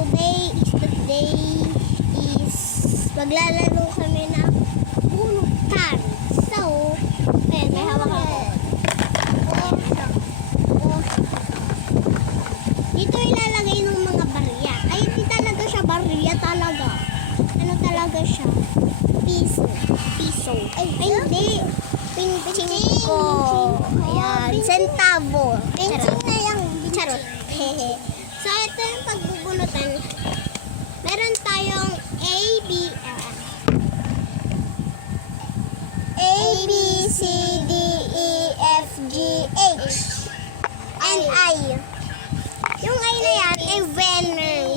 today is maglalaro kami ng bunutan. So, ayan, may hawak ako. Dito ilalagay ng mga barya. Ay, hindi talaga siya barya talaga. Ano talaga siya? Piso. Ay, hindi. Pinchingko. Ayan, centavo. Pinching na yung charot. Hehe. So, ito yung pagbubunutan. Meron tayong A, B, C, D, E, F, G, H, and I. Yung I na yan ay Venner.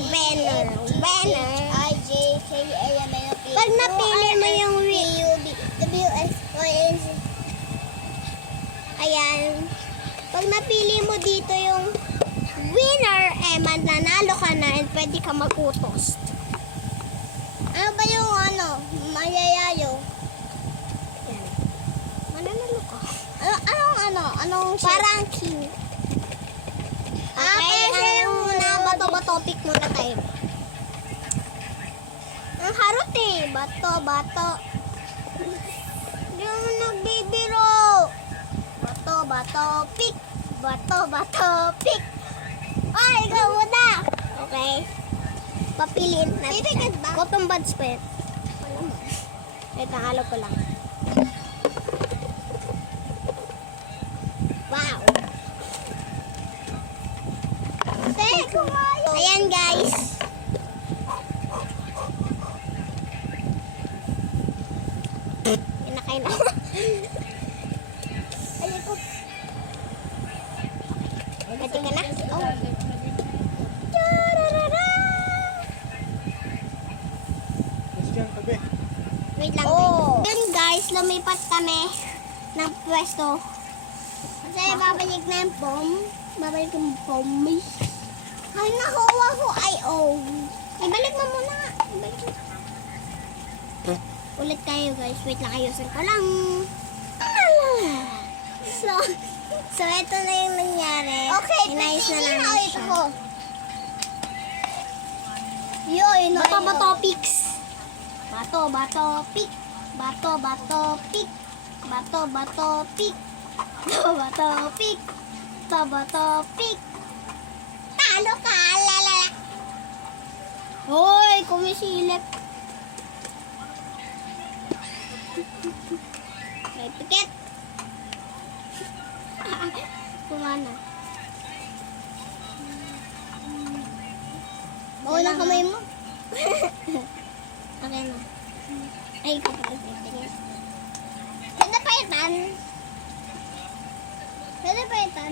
I, J, K, L, M, N, O, P, pag napili mo yung W, X, Y, and Z. Ayan. Pag napili mo dito yung winner, eh, mananalo ka na and pwede ka mag-utos. Ano ba yung mayayayo? Yan. Mananalo ka. Anong parang king. Okay, yung bato-topic muna tayo. Ang harot eh. Bato. Hindi mo nagbibiro. Bato, pick. Ay, ikaw muna. Okay. Papiliin natin siya. Cotton buds pa yan. Wait, halo ko lang. Wow. Ayan, guys. Kinakain na. Ayan ko. Pwede ka na? Oh. Wait lang. Then guys, lumipat kami ng pwesto. Kasi babalik na yung pom. Ay, nakuha ko. Ibalik mo muna. Ulit kayo guys. Wait lang, ayusin ko lang. So ito na yung nangyari. Okay, inayos na lang siya. Bato, pics. Bato, pick. Talo ka, lala. Hoy, kumisilip. May pikit. Kumana. Bawal ang kamay mo. Okay na. Ay, kapag Pwede pa itan?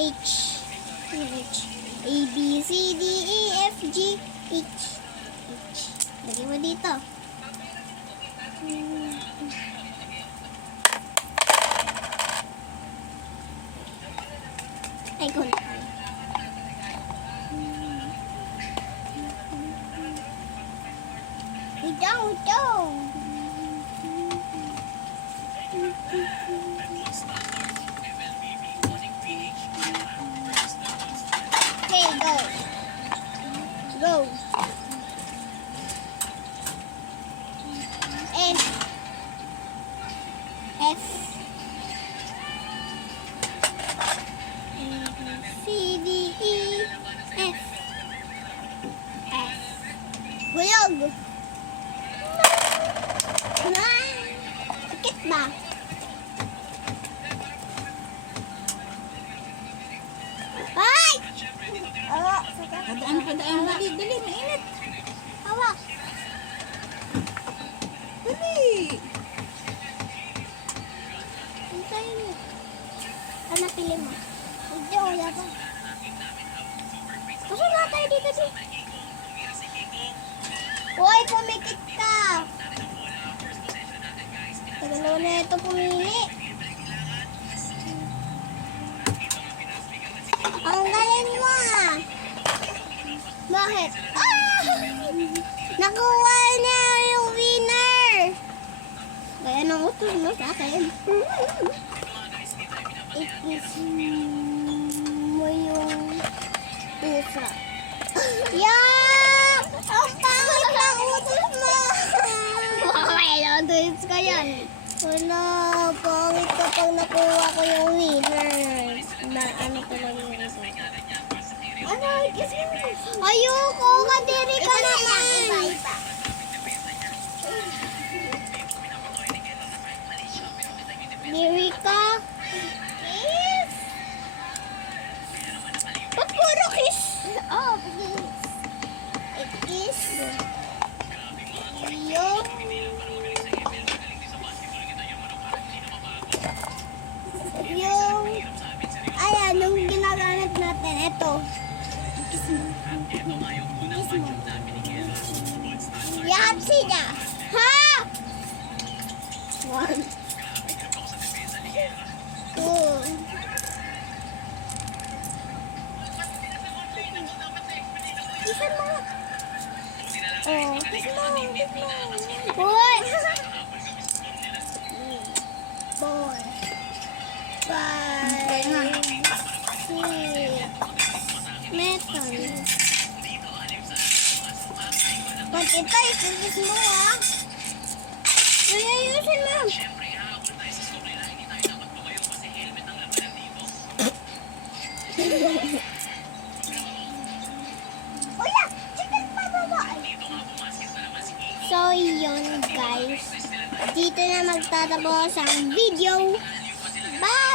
H. A, B, C, D, E, F, G, H. Lagay mo dito. Ay, kung Ito. Okay, go. F. C, D, E, F. Guyog. Sakit ba? Ay! Padaan. Dali, mainit. Hawak. Dali. Antayin mo. Ano pili mo? Hindi, wala pa. Kasi nga tayo dito. Hoy, pumikit ka. Tagal naman na ito pumili. Ang galing mo ah. Bakit? Nakuha niya yung winner. Kaya nang utos mo sa akin. Ikis mo yung pusa. Yak! Ang pangit ng utos mo! Okay, na-tweets ka yan. Wala, pangit kapag nakuha ko yung winner. Na, ano talaga yung ito? Ano? Kiss mo. Ayoko, kadiri ka naman. Iba. Diri ka. Kiss. Ba't puro kiss? Oh, kiss. Kiss. Yung... Yung... Ayan, yung ginagamit natin. Ito. Kiss mo. Kiss mo. Yahapsi niya. Ha? One. Two. Kisan mo. Oh. Kiss mo. Kiss mo. Boy. Boy. Five. Six. Metal. Pag ito, ikikis mo ha. Ay, ayusin mo. Kuya, chicken pa baba. So, yun guys. Dito na magtatapos ang video. Bye!